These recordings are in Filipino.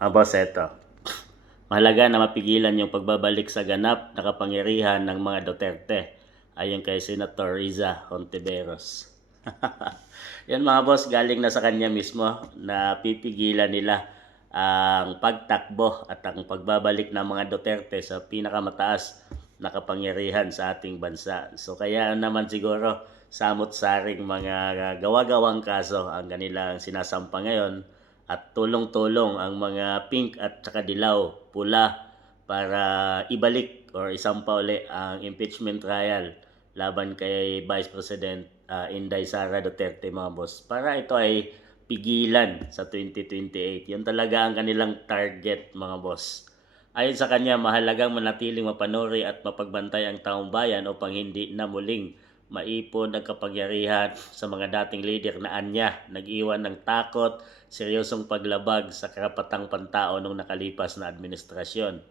Boss, eto. Mahalaga na mapigilan yung pagbabalik sa ganap na kapangyarihan ng mga Duterte ayon kay Senator Riza Hontiveros. Yan mga boss, galing na sa kanya mismo na pipigilan nila ang pagtakbo at ang pagbabalik ng mga Duterte sa pinakamataas na kapangyarihan sa ating bansa. So kaya naman siguro samot-saring mga gawa-gawang kaso ang kanilang sinasampa ngayon at tulong-tulong ang mga pink at saka dilaw, pula para ibalik or isampa uli ang impeachment trial laban kay Vice President Inday Sara Duterte mga boss. Para ito ay pigilan sa 2028. Yun talaga ang kanilang target mga boss. Ayon sa kanya, mahalagang manatiling mapanuri at mapagbantay ang taong bayan upang hindi na muling maipon ang kapangyarihan sa mga dating leader na anya nag-iwan ng takot, seryosong paglabag sa karapatang pantao nung nakalipas na administrasyon.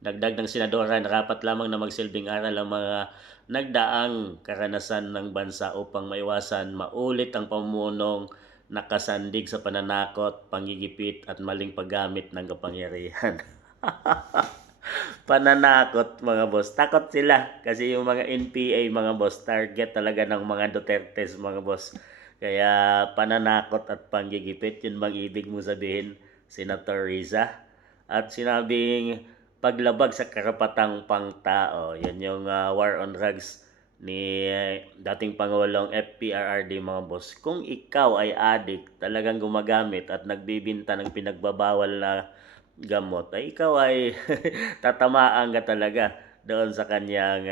Dagdag ng senadora na dapat lamang na magsilbing aral ang mga nagdaang karanasan ng bansa upang maiwasan maulit ang pamumunong nakasandig sa pananakot, panggigipit at maling paggamit ng kapangyarihan. Pananakot mga boss. Takot sila kasi yung mga NPA mga boss, target talaga ng mga Dutertes mga boss. Kaya pananakot at panggigipit, yun bang ibig mo sabihin, Senator Riza? At sinabing paglabag sa karapatang pangtao, yan yung war on drugs ni dating Pangulong FPRRD mga boss. Kung ikaw ay addict, talagang gumagamit at nagbibinta ng pinagbabawal na gamot, ay ikaw ay tatamaan ka talaga doon sa kanyang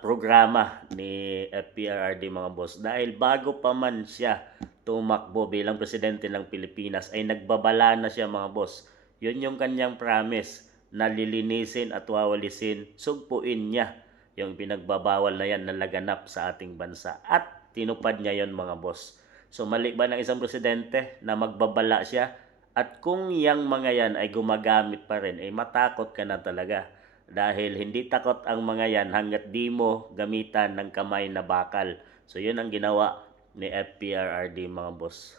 programa ni FPRRD mga boss. Dahil bago pa man siya tumakbo bilang presidente ng Pilipinas ay nagbabala na siya mga boss. Yun yung kanyang promise na lilinisin at wawalisin, sugpuin niya yung pinagbabawal na yan na laganap sa ating bansa. At tinupad niya yon mga boss. So mali ba ng isang presidente na magbabala siya? At kung yang mga yan ay gumagamit pa rin, ay matakot ka na talaga. Dahil hindi takot ang mga yan hanggat di mo gamitan ng kamay na bakal. So yun ang ginawa ni FPRRD mga boss.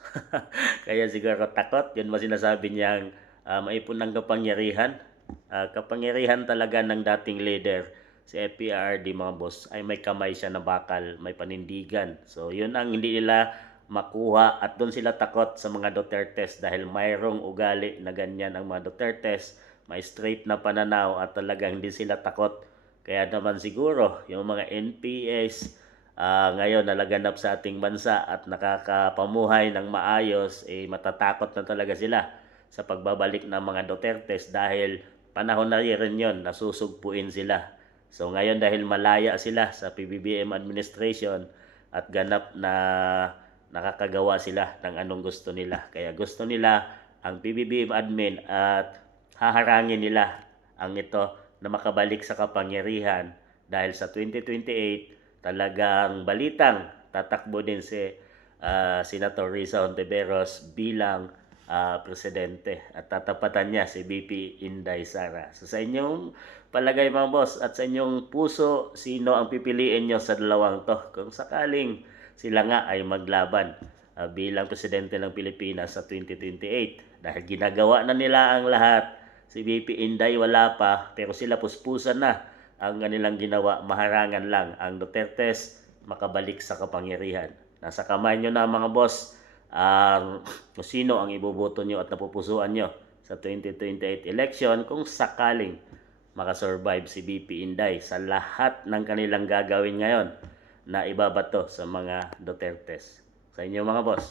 Kaya siguro takot, yun ba sinasabi niyang maipon ng kapangyarihan? Kapangyarihan talaga ng dating leader si FPRRD mga boss ay may kamay siya na bakal, may panindigan. So yun ang hindi nila makuha at doon sila takot sa mga Dutertes dahil mayroong ugali na ganyan ang mga Dutertes, may straight na pananaw at talagang hindi sila takot. Kaya naman siguro yung mga NPAs ngayon nalaganap sa ating bansa at nakakapamuhay ng maayos, matatakot na talaga sila sa pagbabalik ng mga Dutertes dahil panahon na rin yun, nasusugpuin sila. So ngayon dahil malaya sila sa PBBM administration at ganap na nakakagawa sila ng anong gusto nila. Kaya gusto nila ang PBBM admin at haharangin nila ang ito na makabalik sa kapangyarihan dahil sa 2028 talagang balitang tatakbo din si Senator Riza Hontiveros bilang presidente at tatapatan niya si BP Inday Sara. So sa inyong palagay mga boss at sa inyong puso, sino ang pipiliin nyo sa dalawang to? Kung sakaling sila nga ay maglaban bilang presidente ng Pilipinas sa 2028. Dahil ginagawa na nila ang lahat. Si BP Inday wala pa, pero sila puspusan na ang kanilang ginawa. Maharangan lang ang Dutertes makabalik sa kapangyarihan. Nasa kamay nyo na mga boss kung sino ang iboboto nyo at napupusuan nyo sa 2028 election kung sakaling makasurvive si BP Inday sa lahat ng kanilang gagawin ngayon na ibabato sa mga Dutertes. Sa inyo mga boss.